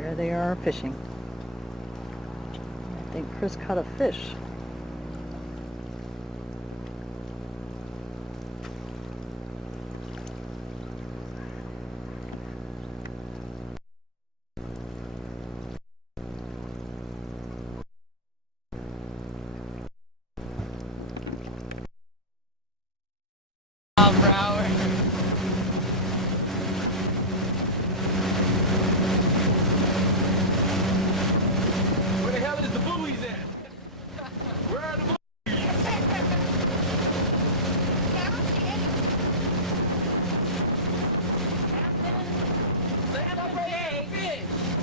Here they are fishing. I think Chris caught a fish. Where the hell is the buoys at? Where are the buoys?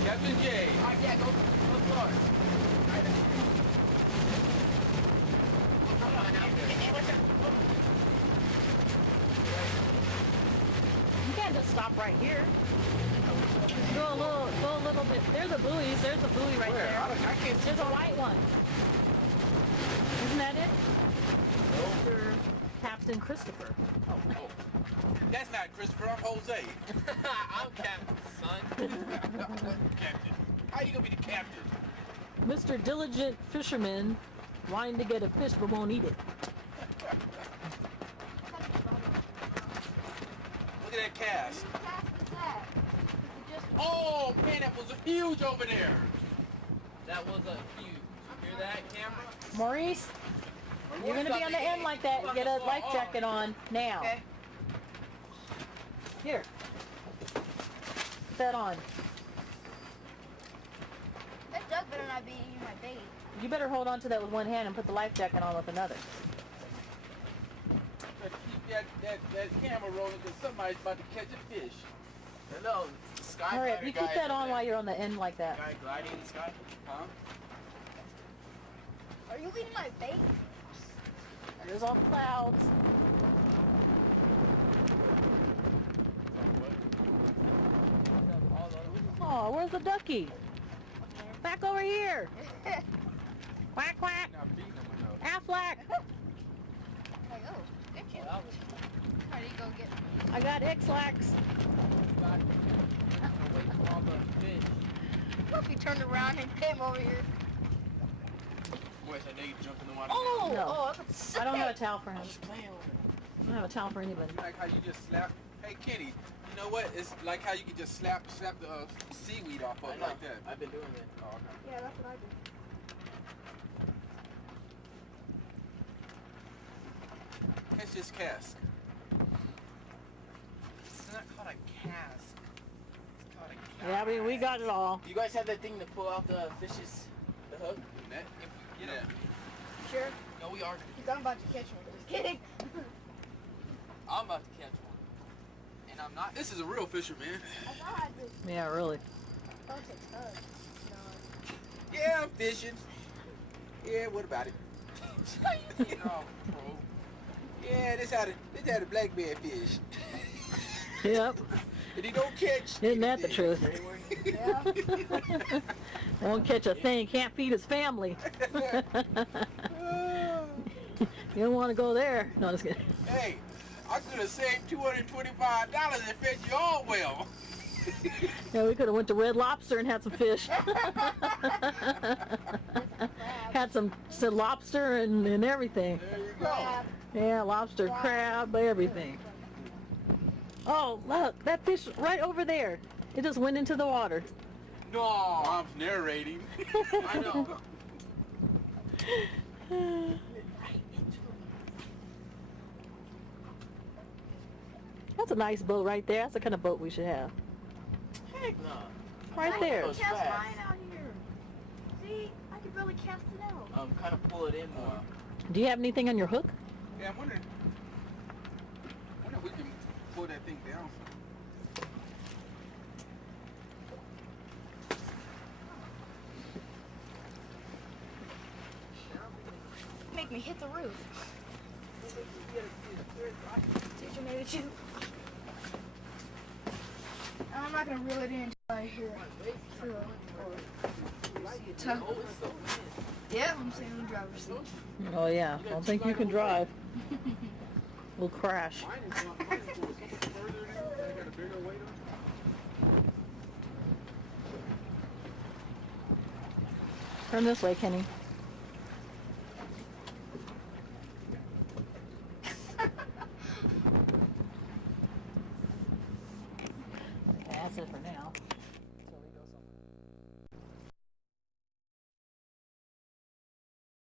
Captain J. Alright, yeah, go start. You can't just stop right here. Go a little bit. There's the buoys. There's a buoy right there. I can't see. There's a white one. Isn't that it? Mr. Captain Christopher. Oh. That's not Christopher, I'm Jose. I'm Captain, son. Captain. How you gonna be the captain? Mr. Diligent Fisherman wanting to get a fish but won't eat it. Look at that cast. Oh man, that was huge over there. That was a huge. You hear that, camera? Maurice, you're going to be on the end like that. Get a life jacket on now. Okay. Here. Put that on. That duck better not be eating my bait. You better hold on to that with one hand and put the life jacket on with another. Better keep that camera rolling because somebody's about to catch a fish. No, sky. Hurry up. You keep that on while you're on the end like that. Guy gliding in the sky. Huh? Are you eating my bait? There's all clouds. Oh, where's the ducky? Back over here. Quack, quack. Not beating them enough. Aflac. Like, oh, get you. How do you go get me? I got X-Lax. What if you turned around and came over here? Boy, so they jump in the water. Oh, No. oh, I could say. I don't have a towel for him. Just playing with it. I don't have a towel for anybody. Like how you just slap. Hey Kenny, you know what? It's like how you can just slap the seaweed off of I it know. like that. I've been doing it. Oh, okay. Yeah, that's what I do. It's just cast. It's not called a cask. It's called a cast. Yeah, we got it all. You guys have that thing to pull out the fish's the hook? Net? If we get Yeah. it. Sure? No, we are. Because I'm about to catch one. Just kidding. I'm about to catch one. And I'm not. This is a real fisher, man. I thought I did. Yeah, really. Don't take studs. Yeah, I'm fishing. Yeah, what about it? Oh, bro. Yeah, this how the black bear fish. Yep. And he don't catch. Isn't that the anything. truth? Yeah. Won't catch a thing. Can't feed his family. You don't want to go there. No, just kidding. Hey, I could have saved $225 and fed you all well. Yeah, we could have went to Red Lobster and had some fish. Had some lobster and everything. There you go. Crab. Yeah, lobster, crab, everything. Oh, look, that fish right over there. It just went into the water. No, I'm narrating. I know. That's a nice boat right there. That's the kind of boat we should have. Heck no. Right I there. can Goes cast fast. mine out here. See? I can barely cast it out. Kind of pull it in more. Do you have anything on your hook? Yeah, I'm wondering if we can pull that thing down. Make me hit the roof. Teacher made it too. I'm not gonna reel it in until I hear it. Yeah, I'm sitting in the driver's seat. Oh yeah, I don't think you can drive. We'll crash. Mine is going further than I got a bigger weight on. Turn this way, Kenny. Okay, that's it for now.